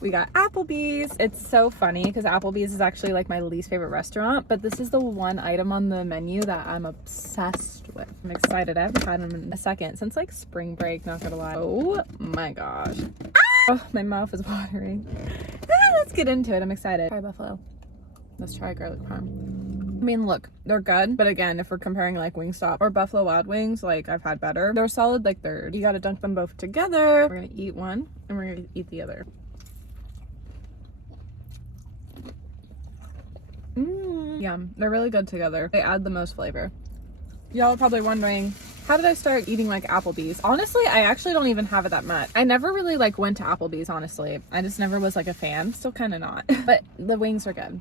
We got Applebee's. It's so funny because Applebee's is actually like my least favorite restaurant, but this is the one item on the menu that I'm obsessed with. I'm excited. I haven't had them in a second since like spring break, not gonna lie. Oh my gosh. Oh, my mouth is watering. Let's get into it. I'm excited. Try buffalo. Let's try garlic parm. I mean, look, they're good, but again, if we're comparing like Wingstop or Buffalo Wild Wings, like I've had better. They're solid like third. You gotta dunk them both together. We're gonna eat one and we're gonna eat the other. Yum. They're really good together. They add the most flavor. Y'all are probably wondering, how did I start eating like Applebee's? Honestly, I actually don't even have it that much. I never really like went to Applebee's, honestly. I just never was like a fan. Still kind of not. But the wings are good.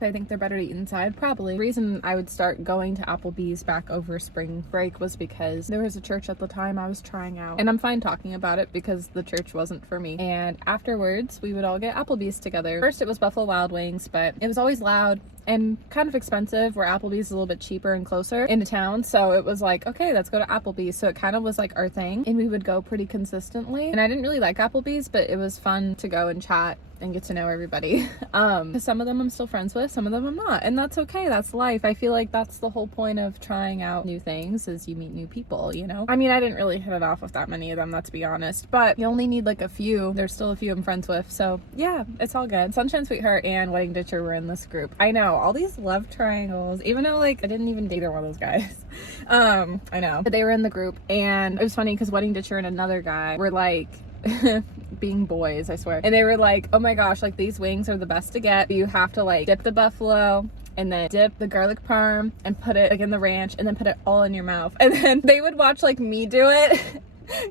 I think they're better to eat inside, probably. The reason I would start going to Applebee's back over spring break was because there was a church at the time I was trying out. And I'm fine talking about it because the church wasn't for me. And afterwards, we would all get Applebee's together. First, it was Buffalo Wild Wings, but it was always loud and kind of expensive, where Applebee's is a little bit cheaper and closer into town. So it was like, okay, let's go to Applebee's. So it kind of was like our thing, and we would go pretty consistently. And I didn't really like Applebee's, but it was fun to go and chat and get to know everybody. Some of them I'm still friends with, some of them I'm not, and that's okay. That's life. I feel like that's the whole point of trying out new things, is you meet new people, you know? I mean, I didn't really hit it off with that many of them, let's be honest, but you only need like a few. There's still a few I'm friends with, so yeah, it's all good. Sunshine Sweetheart and Wedding Ditcher were in this group. I know, all these love triangles, even though like I didn't even date either one of those guys. I know, but they were in the group, and it was funny because Wedding Ditcher and another guy were like being boys, I swear, and they were like, oh my gosh, like these wings are the best to get. You have to like dip the buffalo and then dip the garlic parm and put it like in the ranch and then put it all in your mouth. And then they would watch like me do it.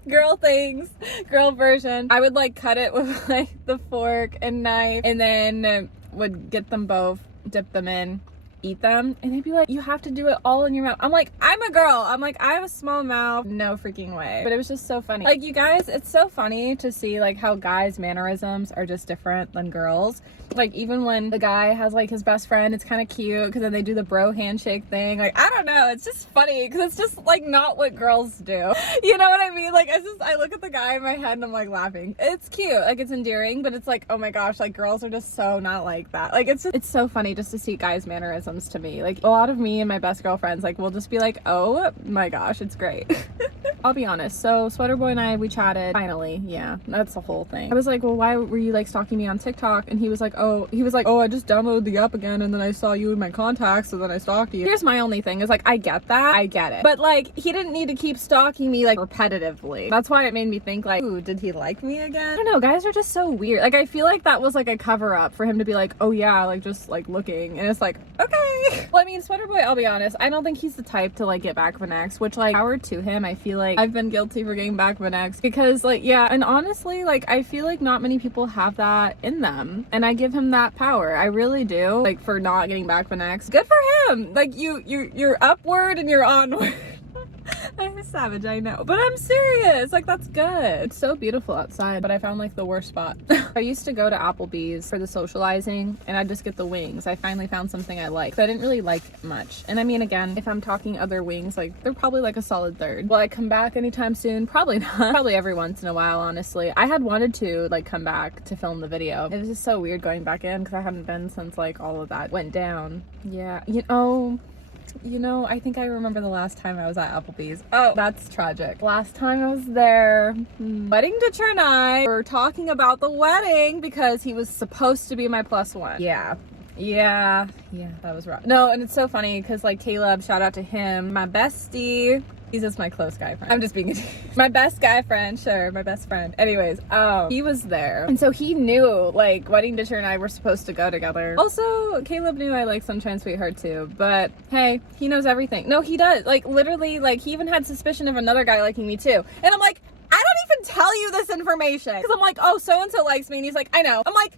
Girl things, girl version. I would like cut it with like the fork and knife, and then would get them both, dip them in, eat them, and they'd be like, you have to do it all in your mouth. I'm like, I'm a girl. I'm like, I have a small mouth. No freaking way. But it was just so funny. Like, you guys, it's so funny to see like how guys' mannerisms are just different than girls. Like, even when the guy has like his best friend, it's kind of cute because then they do the bro handshake thing. Like, I don't know, it's just funny because it's just like not what girls do. You know what I mean? Like, I look at the guy in my head and I'm like laughing. It's cute, like it's endearing, but it's like, oh my gosh, like girls are just so not like that. Like, it's so funny just to see guys' mannerisms to me. Like, a lot of me and my best girlfriends, like, we'll just be like, oh my gosh, it's great. I'll be honest, so Sweater Boy and I, we chatted finally. Yeah, that's the whole thing. I was like, well, why were you like stalking me on TikTok? And he was like, oh, I just downloaded the app again and then I saw you in my contacts, so then I stalked you. Here's my only thing is like, I get that, I get it, but like, he didn't need to keep stalking me like repetitively. That's why it made me think like, ooh, did he like me again? I don't know, guys are just so weird. Like, I feel like that was like a cover up for him to be like, oh yeah, like just like looking, and it's like, okay. Well, I mean, Sweater Boy, I'll be honest, I don't think he's the type to like get back with an ex, which like, power to him. I feel like I've been guilty for getting back with an ex because like, yeah, and honestly, like, I feel like not many people have that in them, and I give him that power. I really do, like, for not getting back with an ex. Good for him. Like, you're upward and you're onward. I'm a savage, I know, but I'm serious. Like, that's good. It's so beautiful outside, but I found like the worst spot. I used to go to Applebee's for the socializing, and I'd just get the wings. I finally found something I liked. I didn't really like much, and I mean, again, if I'm talking other wings, like they're probably like a solid third. Will I come back anytime soon? Probably not. Probably every once in a while, honestly. I had wanted to like come back to film the video. It was just so weird going back in because I hadn't been since like all of that went down. Yeah, you know, I think I remember the last time I was at Applebee's. Oh, that's tragic. Last time I was there, Wedding Ditcher and I were talking about the wedding because he was supposed to be my plus one. Yeah, that was rough. No, and it's so funny because like Caleb, shout out to him, my bestie. He's just my close guy friend. I'm just being my best guy friend, sure, my best friend. Anyways, he was there. And so he knew, like, Wedding Ditcher and I were supposed to go together. Also, Caleb knew I like Sunshine Sweetheart too, but hey, he knows everything. No, he does. Like, literally, like, he even had suspicion of another guy liking me too. And I'm like, I don't even tell you this information. Because I'm like, oh, so-and-so likes me. And he's like, I know. I'm like,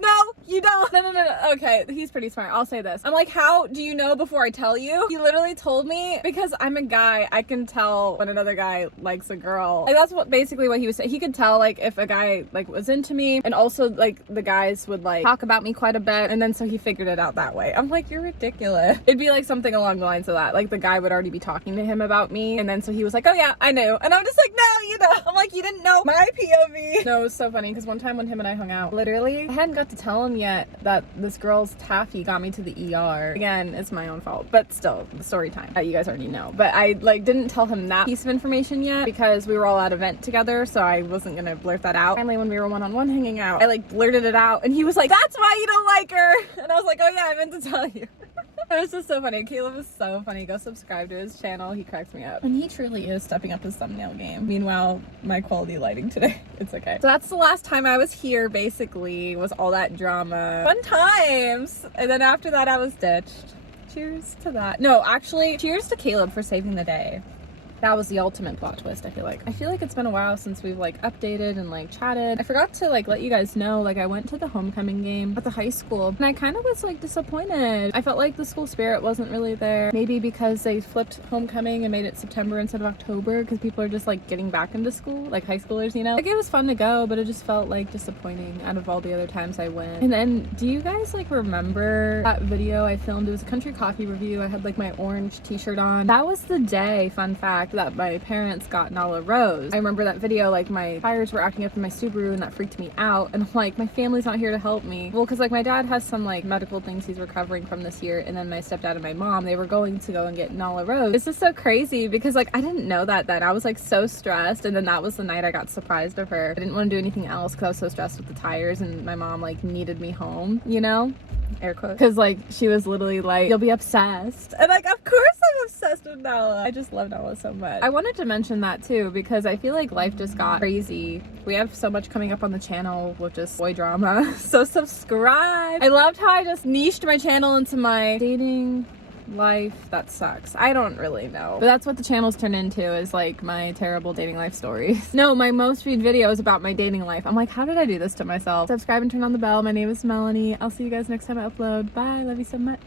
no, you don't. No. Okay, he's pretty smart. I'll say this. I'm like, how do you know before I tell you? He literally told me, because I'm a guy, I can tell when another guy likes a girl. Like, that's basically what he was saying. He could tell, like, if a guy, like, was into me, and also, like, the guys would, like, talk about me quite a bit, and then so he figured it out that way. I'm like, you're ridiculous. It'd be, like, something along the lines of that. Like, the guy would already be talking to him about me, and then so he was like, oh yeah, I knew. And I'm just like, no, you know. I'm like, you didn't know my POV. No, it was so funny, because one time when him and I hung out, literally, I hadn't got to tell him yet that this girl's taffy got me to the ER. Again, it's my own fault, but still, story time. You guys already know. But I, like, didn't tell him that piece of information yet, because we were all at an event together, so I wasn't gonna blurt that out. Finally, when we were one-on-one hanging out, I, like, blurted it out, and he was like, that's why you don't like her. And I was like, oh yeah, I meant to tell you. It was just so funny. Caleb is so funny. Go subscribe to his channel. He cracks me up. And he truly is stepping up his thumbnail game. Meanwhile, my quality lighting today, it's okay. So that's the last time I was here, basically, was all that drama. Fun times! And then after that, I was ditched. Cheers to that. No, actually, cheers to Caleb for saving the day. That was the ultimate plot twist, I feel like. I feel like it's been a while since we've, like, updated and, like, chatted. I forgot to, like, let you guys know, like, I went to the homecoming game at the high school, and I kind of was, like, disappointed. I felt like the school spirit wasn't really there. Maybe because they flipped homecoming and made it September instead of October, because people are just, like, getting back into school, like high schoolers, you know? Like, it was fun to go, but it just felt, like, disappointing out of all the other times I went. And then, do you guys, like, remember that video I filmed? It was a country coffee review. I had, like, my orange t-shirt on. That was the day, fun fact, that my parents got Nala Rose. I remember that video, like, my tires were acting up in my Subaru, and that freaked me out, and I'm like, my family's not here to help me. Well, because, like, my dad has some, like, medical things he's recovering from this year, and then my stepdad and my mom, they were going to go and get Nala Rose. This is so crazy, because, like, I didn't know that then. I was, like, so stressed, and then that was the night I got surprised of her. I didn't want to do anything else because I was so stressed with the tires, and my mom, like, needed me home, you know? Air quotes. Because, like, she was literally like, you'll be obsessed. And, like, of course I'm obsessed with Nala. I just love Nala so much. I wanted to mention that too, because I feel like life just got crazy. We have so much coming up on the channel with just boy drama. So subscribe. I loved how I just niched my channel into my dating life. That sucks. I don't really know, but that's what the channel's turned into, is like my terrible dating life stories. No, my most viewed video is about my dating life. I'm like, how did I do this to myself? Subscribe and turn on the bell. My name is Melanie. I'll see you guys next time I upload. Bye. Love you so much.